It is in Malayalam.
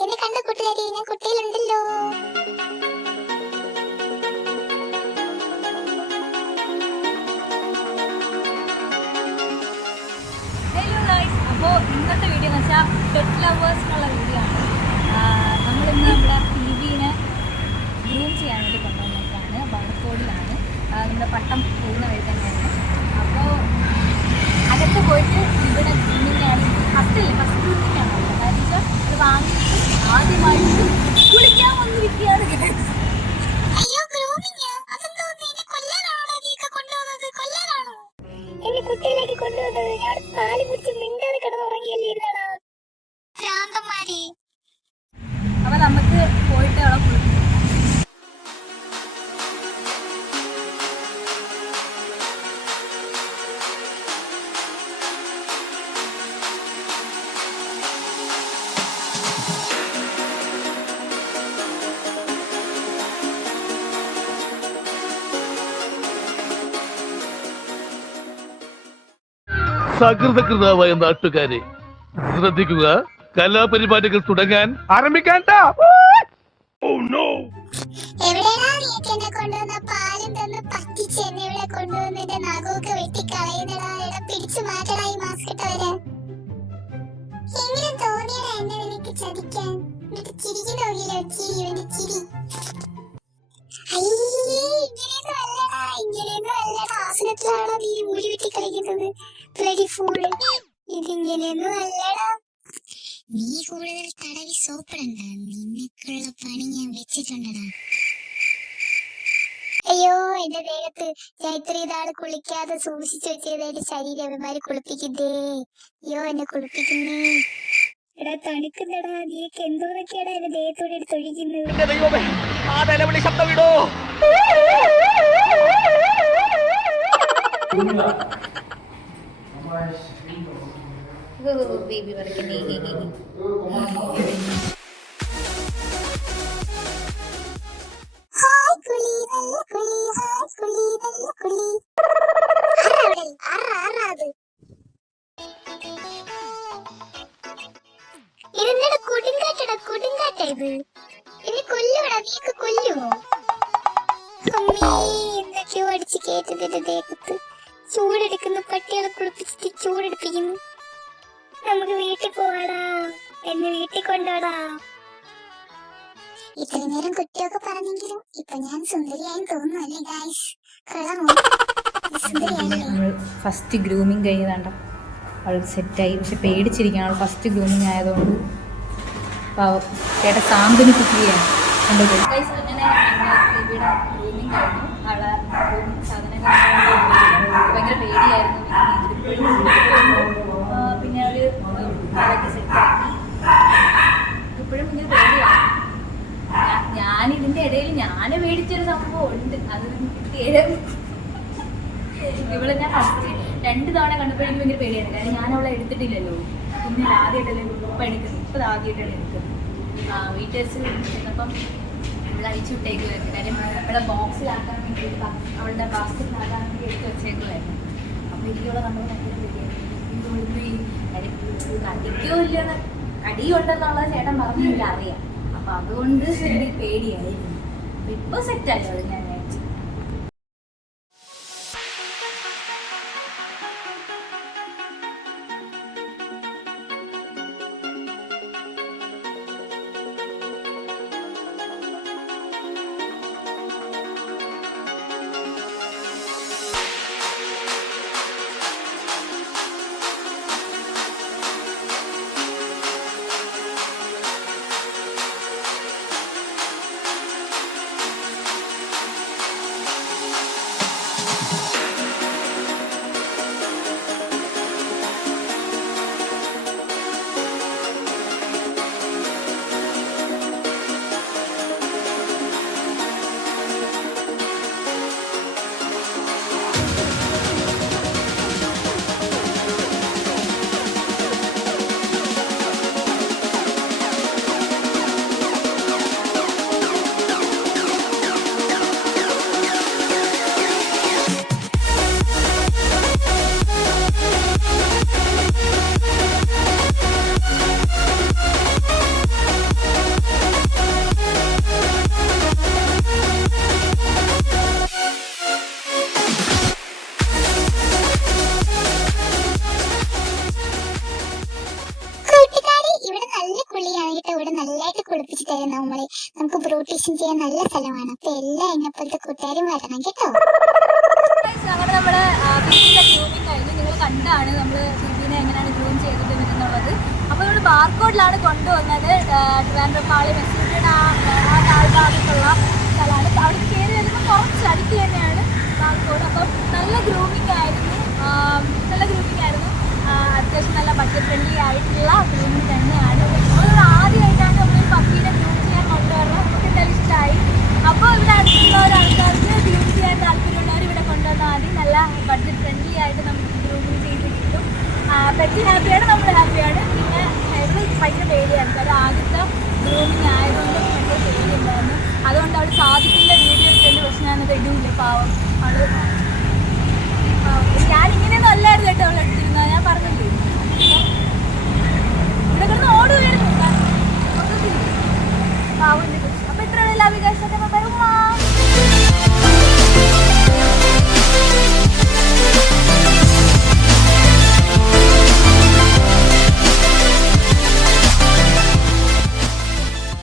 എന്നെ കണ്ട കൂട്ടുകാരി ഞാൻ കുട്ടിയിലുണ്ടല്ലോ. അപ്പോൾ ഇന്നത്തെ വീഡിയോ എന്ന് വെച്ചാൽ പെറ്റ് ലവേഴ്സിനുള്ള വീഡിയോ ആണ്. നമ്മളിന്ന് നമ്മുടെ ഫീബീനെ ഗ്രൂം ചെയ്യാൻ വേണ്ടി കൊണ്ടുവന്നിട്ടാണ്. ബാർക്കോടിലാണ് നമ്മുടെ പട്ടം പോകുന്ന വഴി തന്നെയാണ്. അപ്പോൾ അകത്ത് പോയിട്ട് ഇവിടെ ഗ്രൂമിങ്ങാണ് ഫസ്റ്റ് ഗ്രൂമിങ്ങാണ്. കാരണം വെച്ചാൽ അത് വാങ്ങിയിട്ട് ആദ്യമായിട്ട് കുളിക്കാൻ വന്നിരിക്കുകയാണ്. എന്നെ കുട്ടിയിലേക്ക് കൊണ്ടുവന്നത് ഞാൻ പാല് കുടിച്ച് മിണ്ടാതെ കിടന്നുറങ്ങിയല്ലേടാ ഭ്രാന്തന്മാരെ. അപ്പൊ നമുക്ക് പോയിട്ട് അവിടെ കുളിക്കാം. സകൃതകൃതാവായ നാട്ടുകാരെ ശ്രദ്ധിക്കുക, കലാപരിപാടികൾ തുടങ്ങാൻ ആരംഭിക്കാൻ. എവിടെയാ നീക്ക് എന്നെ കൊണ്ടുവന്ന പാലും തന്ന് പറ്റിച്ച് എന്നെ ഇവിടെ കൊണ്ടുവന്ന് എന്റെ നഖമൊക്കെ വെട്ടിക്കളയുന്നടാ. എടാ പിടിച്ചു മാറ്റടാ ഈ മാസ്ക് ഇട്ടവരെ. എങ്ങനെ തോന്നിയടാ എന്നെ നിനക്ക് ചതിക്കാൻ? എന്നിട്ട് ചിരിക്കുന്ന നോക്കിയില്ലോ, ചിരി ഇവന്റെ ചിരി. ഇങ്ങനെയൊന്നും അല്ലടാ, ആസനത്തിലാണോ നീ ഊരി വെട്ടി കളിക്കുന്നത്? ബ്ലഡി ഫൂൾ, ഇതിങ്ങനെയൊന്നും അല്ലടാ. നീ കൂടുതൽ തടവി സോപ്പിടണ്ട, നിനക്കുള്ള പണി ഞാൻ വെച്ചിട്ടുണ്ടടാ. അയ്യോ എന്റെ ദേഹത്ത് ഞാൻ ഇത്രയും നാള് കുളിക്കാതെ സൂക്ഷിച്ചു വെച്ചത് എന്റെ ശരീരം അവന്മാര് കുളിപ്പിക്കുന്നേ. അയ്യോ എന്നെ കുളിപ്പിക്കുന്നേ. എടാ തണുക്കുന്നടാ, നീക്ക് എന്തോന്നൊക്കെയാടാ എന്റെ ദേഹത്തോടെ എടുത്തൊഴിക്കുന്നത്. ബേബി പറയുന്നേ. ഇതെന്താ കൊടുങ്കാറ്റടാ, കൊടുങ്കാറ്റാ ഇത്. എന്നെ കൊല്ലുവടാ, നീക്ക് കൊല്ലുവോ? അമ്മേ എന്തൊക്കെയോ അടിച്ച് കേട്ടതിന്റെ ദേഹത്ത്. ചൂടെടുക്കുന്ന പട്ടികളെ കുളിപ്പിച്ചിട്ട് ചൂടെടുപ്പിക്കുന്നു. നമുക്ക് വീട്ടിൽ പോവാടാ, എന്നെ വീട്ടിൽ കൊണ്ടുപോടാ. ഇത്ര നേരം കുട്ടിയൊക്കെ പറഞ്ഞെങ്കിലും ഇപ്പൊ ഞാൻ സുന്ദരിയായി തോന്നുന്നല്ലേ ഗായ്സ്? കളമോ സുന്ദരിയായി. ഫസ്റ്റ് ഗ്രൂമിങ് കഴിഞ്ഞതാണ്ട അവൾ സെറ്റായി. പക്ഷെ പേടിച്ചിരിക്കണം, അവൾ ഫസ്റ്റ് ഗ്രൂമിങ് ആയതുകൊണ്ട്. പാവം ചേട്ടാ സാന്ത്വന കുട്ടിയാണ് കണ്ടത്. അങ്ങനെ ബേബിയുടെ ഗ്രൂമിങ് കഴിഞ്ഞു. അവളെ ഗ്രൂമിങ് സാധനങ്ങൾ ഭയങ്കര പേടിയായിരുന്നു. പിന്നെ അവർ അതൊക്കെ സെറ്റാക്കി. ഇപ്പോഴും ഭയങ്കര പേടിയാണ്. ഞാനിതിൻ്റെ ഇടയിൽ ഞാൻ മേടിച്ചൊരു സംഭവം ഉണ്ട്, അത് കിട്ടിയാലും ഇവിടെ ഞാൻ ഫസ്റ്റ് 2 തവണ കണ്ടപ്പോൾ എനിക്ക് ഭയങ്കര പേടിയാണ്. കാരണം ഞാൻ അവളെ എടുത്തിട്ടില്ലല്ലോ. പിന്നെ ആദ്യമായിട്ടല്ലേ ഇപ്പം എടുക്കുന്നത്, ഇപ്പം ആദ്യമായിട്ടാണ് എടുക്കുന്നത്. വീട്ടേഴ്സ് ചെന്നപ്പം ഇവിടെ അഴിച്ചു വിട്ടേക്കുമായിരുന്നു. കാര്യം ഇവിടെ ബോക്സിലാക്കാൻ വേണ്ടിയിട്ട് അവളുടെ ബാസ്കറ്റിലാക്കാൻ വേണ്ടി എടുത്ത് വെച്ചേക്കുമായിരുന്നു. അപ്പോൾ എനിക്കവിടെ നമ്മൾ ഭയങ്കര പേടിയായിരുന്നു. കാര്യം കടിക്കോ ഇല്ലെന്ന്, കടിയുണ്ടെന്നുള്ള ചേട്ടൻ പറഞ്ഞ് എനിക്കറിയാം. അപ്പം അതുകൊണ്ട് എനിക്ക് പേടിയായിരുന്നു. ഇപ്പോൾ സെറ്റായി അവൾ. ഞാൻ റിലാക്സും ചെയ്യാൻ നല്ല സ്ഥലമാണ്. അപ്പൊ എല്ലാ എന്നെപ്പോലത്തെ കൂട്ടുകാരും വരണം കേട്ടോ. അങ്ങനെ നമ്മുടെ ഫിബിന്റെ ഗ്രൂമിങ് കഴിഞ്ഞു. നിങ്ങൾ കണ്ടാണ് നമ്മൾ ഫിബിനെ എങ്ങനെയാണ് ഗ്രൂം ചെയ്തത് എന്നുള്ളത്. അപ്പോൾ നമ്മൾ ബാർക്കോഡിലാണ് കൊണ്ടുവന്നത്. ട്രിവാൻഡ്രം മാളി മെസ്സൂരിയുടെ ആ താഴ്ഭാഗത്തുള്ള സ്ഥലമാണ്. അവിടെ കയറി വരുമ്പോൾ കുറച്ച് അടുത്ത് തന്നെയാണ് ബാർക്കോഡ്. അപ്പം നല്ല ഗ്രൂമിങ് ആയിരുന്നു. അത്യാവശ്യം നല്ല ബഡ്ജറ്റ് ഫ്രണ്ട്ലി ആയിട്ടുള്ള ഗ്രൂമിങ് തന്നെയാണ്. നമ്മൾ ആദ്യമായിട്ടാണ് നമ്മൾ പപ്പീനെ ഗ്രൂം ചെയ്യാൻ കൊണ്ടുവരണം. നമുക്ക് എന്തായാലും ഇഷ്ടമായി. അപ്പോൾ ഇവിടെ അടുത്തുള്ള ഒരാൾക്കാർക്ക് ഗ്രൂം ചെയ്യാൻ താല്പര്യമുള്ളവർ ഇവിടെ കൊണ്ടുവന്നാൽ മതി. നല്ല ബഡ്ജറ്റ് ഫ്രണ്ട്ലി ആയിട്ട് നമുക്ക് ഗ്രൂമിങ് ചെയ്ത് കിട്ടും. പെറ്റ് ഹാപ്പിയാണ്, നമ്മൾ ഹാപ്പിയാണ്. പിന്നെ ഇവിടെ ഭയങ്കര പേടിയാണ്. കാര്യം ആദ്യത്തെ ഗ്രൂമിങ് ആയതുകൊണ്ട് ഭയങ്കര പേടിയുണ്ടായിരുന്നു. അതുകൊണ്ട് അവിടെ സാധിക്കുന്ന വീഡിയോ എടുക്കേണ്ട. പക്ഷെ ഞാനത് ഇടൂല്ലേ, പാവം. ഞാനിങ്ങനെയൊന്നും അല്ല